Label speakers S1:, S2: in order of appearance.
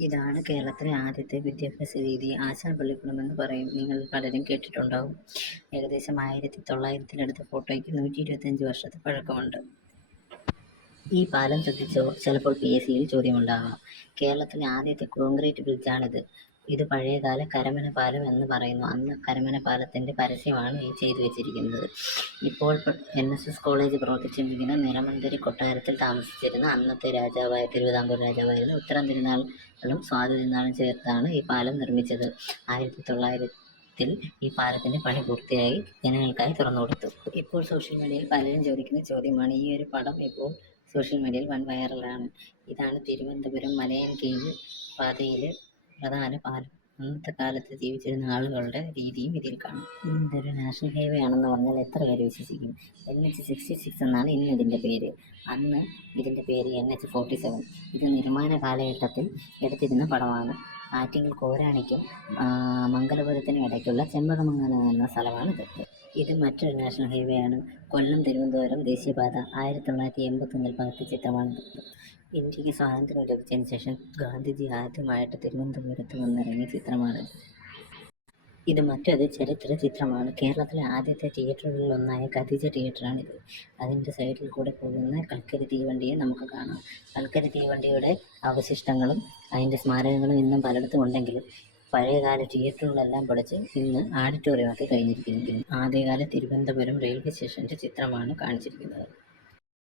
S1: ഇതാണ് കേരളത്തിലെ ആദ്യത്തെ വിദ്യാഭ്യാസ രീതി. ആശാൻ പള്ളിക്കൂടം എന്ന് പറയും. നിങ്ങൾ പലരും കേട്ടിട്ടുണ്ടാവും. ഏകദേശം ആയിരത്തി തൊള്ളായിരത്തിനടുത്ത ഫോട്ടോയ്ക്ക് നൂറ്റി ഇരുപത്തഞ്ച് വർഷത്തെ പഴക്കമുണ്ട്. ഈ പാലം ശ്രദ്ധിച്ചോ? ചിലപ്പോൾ പി എസ് സിയിൽ ചോദ്യമുണ്ടാകാം. കേരളത്തിലെ ആദ്യത്തെ കോൺക്രീറ്റ് ബ്രിഡ്ജാണിത്. ഇത് പഴയകാല കരമന പാലം എന്ന് പറയുന്നു. അന്ന് കരമന പാലത്തിന്റെ പരസ്യമാണ് ഈ ചെയ്തു വെച്ചിരിക്കുന്നത്. ഇപ്പോൾ എൻ എസ് എസ് കോളേജ് പ്രവർത്തിച്ചിരിക്കുന്ന നിലമന്തിരി കൊട്ടാരത്തിൽ താമസിച്ചിരുന്ന അന്നത്തെ രാജാവായ തിരുവിതാംകൂർ രാജാവായിരുന്നു ഉത്തരം തിരുനാളും സ്വാതി തിരുനാളും ചേർത്താണ് ഈ പാലം നിർമ്മിച്ചത്. ആയിരത്തി തൊള്ളായിരത്തി ഈ പാലത്തിന്റെ പണി പൂർത്തിയായി. ജനങ്ങൾക്കായി തുറന്നു കൊടുത്തു. ഇപ്പോൾ സോഷ്യൽ മീഡിയയിൽ പലരും ചോദിക്കുന്ന ചോദ്യമാണ് ഈ ഒരു പടം ഇപ്പോൾ സോഷ്യൽ മീഡിയയിൽ വൺ വൈറലാണ്. ഇതാണ് തിരുവനന്തപുരം മലയൻ കീഴ് പാതയിൽ പ്രധാന പാലം. അന്നത്തെ കാലത്ത് ജീവിച്ചിരുന്ന ആളുകളുടെ രീതിയും ഇതിൽ കാണും. ഇതൊരു നാഷണൽ ഹൈവേ ആണെന്ന് പറഞ്ഞാൽ എത്ര പേര് വിശ്വസിക്കും? എൻ എച്ച് സിക്സ്റ്റി സിക്സ് എന്നാണ് ഇന്ന് ഇതിന്റെ പേര്. അന്ന് ഇതിന്റെ പേര് എൻ എച്ച് ഫോർട്ടി സെവൻ ഇത് നിർമ്മാണ കാലഘട്ടത്തിൽ എടുത്തിരുന്ന പടമാണ്. ആറ്റിങ്ങൽ കോരാണിക്കും മംഗലപുരത്തിനും ഇടയ്ക്കുള്ള ചെമ്പകമംഗലം എന്ന സ്ഥലമാണ് ഇത് മറ്റൊരു നാഷണൽ ഹൈവേ ആണ്. കൊല്ലം തിരുവനന്തപുരം ദേശീയപാത ആയിരത്തി തൊള്ളായിരത്തി എൺപത്തൊന്നിൽ പകർത്തി ചിത്രമാണ് ഇന്ത്യയ്ക്ക് സ്വാതന്ത്ര്യം ലഭിച്ചതിന് ശേഷം ഗാന്ധിജി ആദ്യമായിട്ട് തിരുവനന്തപുരത്ത് വന്നിറങ്ങിയ ചിത്രമാണ്. ഇത് മറ്റൊരു ചരിത്ര ചിത്രമാണ്. കേരളത്തിലെ ആദ്യത്തെ തിയേറ്ററുകളിൽ ഒന്നായ ഖദീജ തിയേറ്ററാണിത്. അതിന്റെ സൈഡിൽ കൂടെ പോകുന്ന കൽക്കരി തീവണ്ടിയെ നമുക്ക് കാണാം. കൽക്കരി തീവണ്ടിയുടെ അവശിഷ്ടങ്ങളും അതിന്റെ സ്മാരകങ്ങളും ഇന്നും പലയിടത്തും ഉണ്ടെങ്കിലും പഴയകാല തിയേറ്ററുകളെല്ലാം പൊളിച്ച് ഇന്ന് ആഡിറ്റോറിയമാക്കി കഴിഞ്ഞിരിക്കുന്നു. ആദ്യകാല തിരുവനന്തപുരം റെയിൽവേ സ്റ്റേഷന്റെ ചിത്രമാണ് കാണിച്ചിരിക്കുന്നത്.